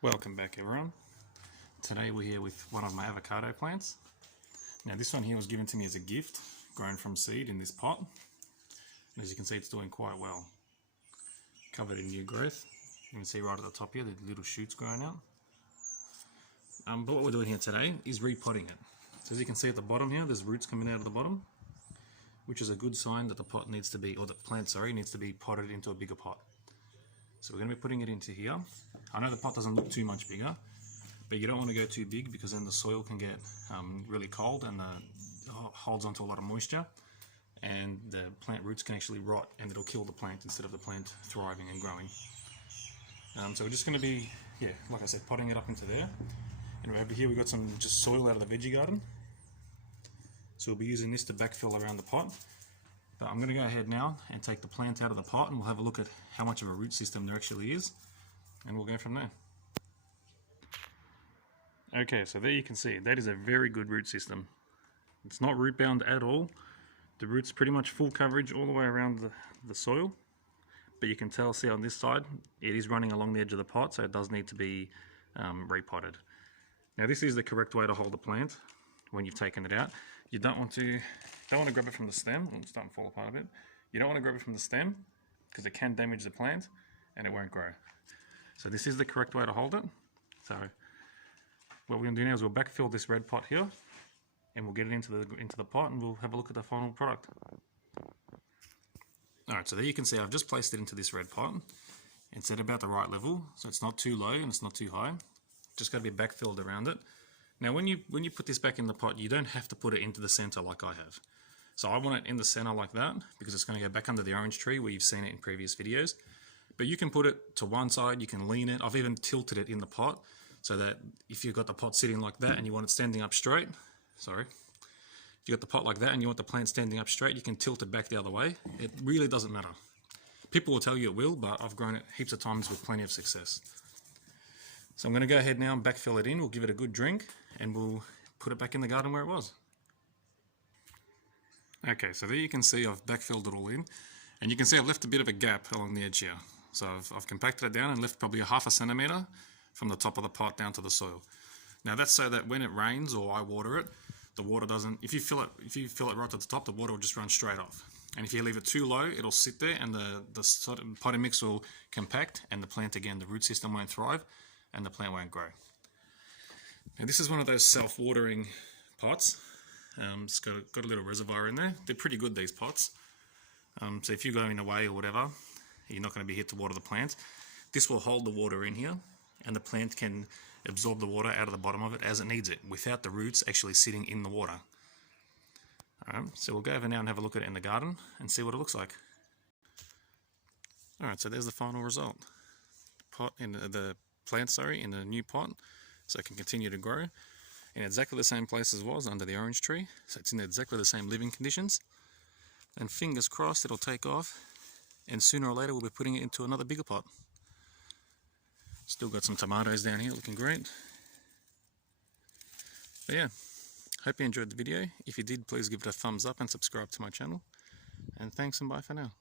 Welcome back everyone. Today we're here with one of my avocado plants. Now this one here was given to me as a gift, grown from seed in this pot. And as you can see, it's doing quite well. Covered in new growth. You can see right at the top here the little shoots growing out. But what we're doing here today is repotting it. So as you can see at the bottom here, there's roots coming out of the bottom, which is a good sign that the pot needs to be, or the plant, sorry, needs to be potted into a bigger pot. So we're going to be putting it into here. I know the pot doesn't look too much bigger, but you don't want to go too big because then the soil can get really cold and holds onto a lot of moisture, and the plant roots can actually rot and it'll kill the plant instead of the plant thriving and growing. So we're just going to be, like I said, potting it up into there. And over here we've got some just soil out of the veggie garden. So we'll be using this to backfill around the pot. But I'm going to go ahead now and take the plant out of the pot and we'll have a look at how much of a root system there actually is, and we'll go from there. Okay, so there you can see, that is a very good root system. It's not root bound at all. The root's pretty much full coverage all the way around the soil. But you can see on this side, it is running along the edge of the pot, so it does need to be repotted. Now this is the correct way to hold the plant when you've taken it out. You don't want to grab it from the stem. It's starting to fall apart a bit. You don't want to grab it from the stem because it can damage the plant and it won't grow. So this is the correct way to hold it. So what we're going to do now is we'll backfill this red pot here and we'll get it into the pot and we'll have a look at the final product. Alright, so there you can see I've just placed it into this red pot. It's at about the right level, so it's not too low and it's not too high. Just got to be backfilled around it. Now when you put this back in the pot, you don't have to put it into the center like I have. So I want it in the center like that because it's going to go back under the orange tree where you've seen it in previous videos. But you can put it to one side, you can lean it. I've even tilted it in the pot so that if you've got the pot sitting like that and you want it standing up straight, if you got the pot like that and you want the plant standing up straight, you can tilt it back the other way. It really doesn't matter. People will tell you it will, but I've grown it heaps of times with plenty of success. So I'm going to go ahead now and backfill it in. We'll give it a good drink and we'll put it back in the garden where it was. Okay, so there you can see I've backfilled it all in, and you can see I've left a bit of a gap along the edge here. So I've compacted it down and left probably a ½ centimetre from the top of the pot down to the soil. Now that's so that when it rains or I water it, the water doesn't, if you fill it right to the top, the water will just run straight off. And if you leave it too low, it'll sit there and the potting mix will compact and the plant, again, the root system won't thrive and the plant won't grow. Now this is one of those self-watering pots. It's got a little reservoir in there. They're pretty good, these pots. So if you're going away or whatever, you're not going to be here to water the plant. This will hold the water in here and the plant can absorb the water out of the bottom of it as it needs it without the roots actually sitting in the water. Alright, so we'll go over now and have a look at it in the garden and see what it looks like. Alright, so there's the final result. The plant in the new pot, so it can continue to grow in exactly the same place as was under the orange tree. So it's in exactly the same living conditions, and fingers crossed it'll take off, and sooner or later we'll be putting it into another bigger pot. Still got some tomatoes down here looking great. But yeah, hope you enjoyed the video. If you did, please give it a thumbs up and subscribe to my channel, and thanks and bye for now.